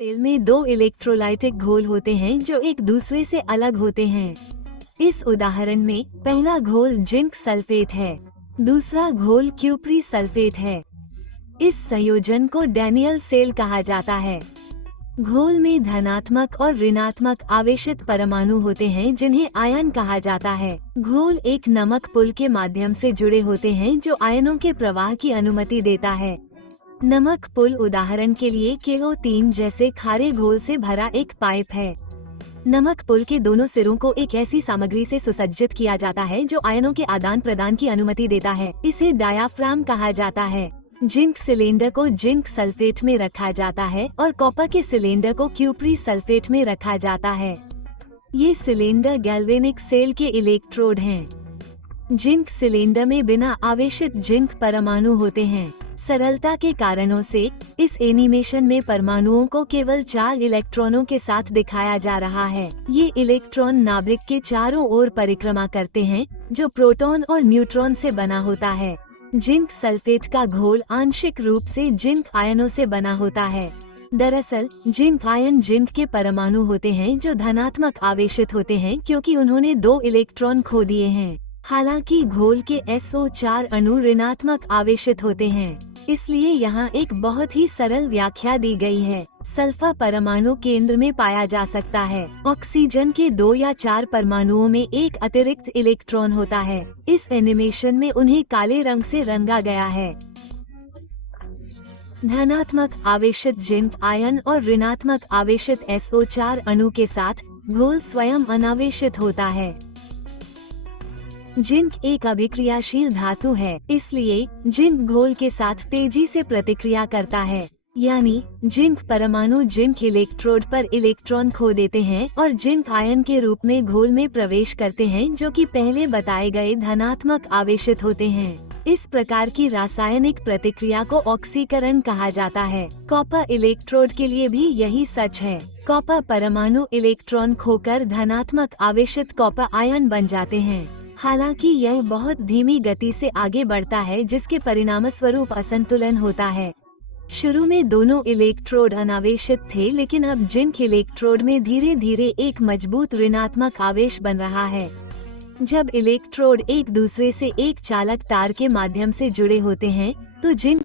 तेल में दो इलेक्ट्रोलाइटिक घोल होते हैं जो एक दूसरे से अलग होते हैं। इस उदाहरण में पहला घोल जिंक सल्फेट है, दूसरा घोल क्यूप्री सल्फेट है। इस संयोजन को डैनियल सेल कहा जाता है। घोल में धनात्मक और ऋणात्मक आवेशित परमाणु होते हैं जिन्हें आयन कहा जाता है। घोल एक नमक पुल के माध्यम से जुड़े होते हैं जो आयनों के प्रवाह की अनुमति देता है। नमक पुल उदाहरण के लिए KO3 जैसे खारे घोल से भरा एक पाइप है। नमक पुल के दोनों सिरों को एक ऐसी सामग्री से सुसज्जित किया जाता है जो आयनों के आदान प्रदान की अनुमति देता है। इसे डायाफ्राम कहा जाता है। जिंक सिलेंडर को जिंक सल्फेट में रखा जाता है और कॉपर के सिलेंडर को क्यूप्री सल्फेट में रखा जाता है। ये सिलेंडर गैल्वेनिक सेल के इलेक्ट्रोड हैं। जिंक सिलेंडर में बिना आवेशित जिंक परमाणु होते हैं। सरलता के कारणों से इस एनिमेशन में परमाणुओं को केवल 4 इलेक्ट्रॉनों के साथ दिखाया जा रहा है। ये इलेक्ट्रॉन नाभिक के चारों ओर परिक्रमा करते हैं जो प्रोटॉन और न्यूट्रॉन से बना होता है। जिंक सल्फेट का घोल आंशिक रूप से जिंक आयनों से बना होता है। दरअसल जिंक आयन जिंक के परमाणु होते हैं जो धनात्मक आवेशित होते हैं क्योंकि उन्होंने 2 इलेक्ट्रॉन खो दिए हैं। हालांकि घोल के SO4 अणु ऋणात्मक आवेशित होते हैं, इसलिए यहाँ एक बहुत ही सरल व्याख्या दी गई है। सल्फर परमाणु केंद्र में पाया जा सकता है। ऑक्सीजन के 2 या 4 परमाणुओं में एक अतिरिक्त इलेक्ट्रॉन होता है। इस एनिमेशन में उन्हें काले रंग से रंगा गया है। धनात्मक आवेशित जिंक आयन और ऋणात्मक आवेशित SO4 अणु के साथ घोल स्वयं अनावेशित होता है। जिंक एक अभिक्रियाशील धातु है, इसलिए जिंक घोल के साथ तेजी से प्रतिक्रिया करता है। यानी जिंक परमाणु जिंक इलेक्ट्रोड पर इलेक्ट्रॉन खो देते हैं और जिंक आयन के रूप में घोल में प्रवेश करते हैं जो कि पहले बताए गए धनात्मक आवेशित होते हैं। इस प्रकार की रासायनिक प्रतिक्रिया को ऑक्सीकरण कहा जाता है। कॉपर इलेक्ट्रोड के लिए भी यही सच है। कॉपर परमाणु इलेक्ट्रॉन खोकर धनात्मक आवेशित कॉपर आयन बन जाते हैं। हालांकि यह बहुत धीमी गति से आगे बढ़ता है जिसके परिणामस्वरूप असंतुलन होता है। शुरू में दोनों इलेक्ट्रोड अनावेशित थे, लेकिन अब जिंक इलेक्ट्रोड में धीरे धीरे एक मजबूत ऋणात्मक आवेश बन रहा है। जब इलेक्ट्रोड एक दूसरे से एक चालक तार के माध्यम से जुड़े होते हैं तो जिंक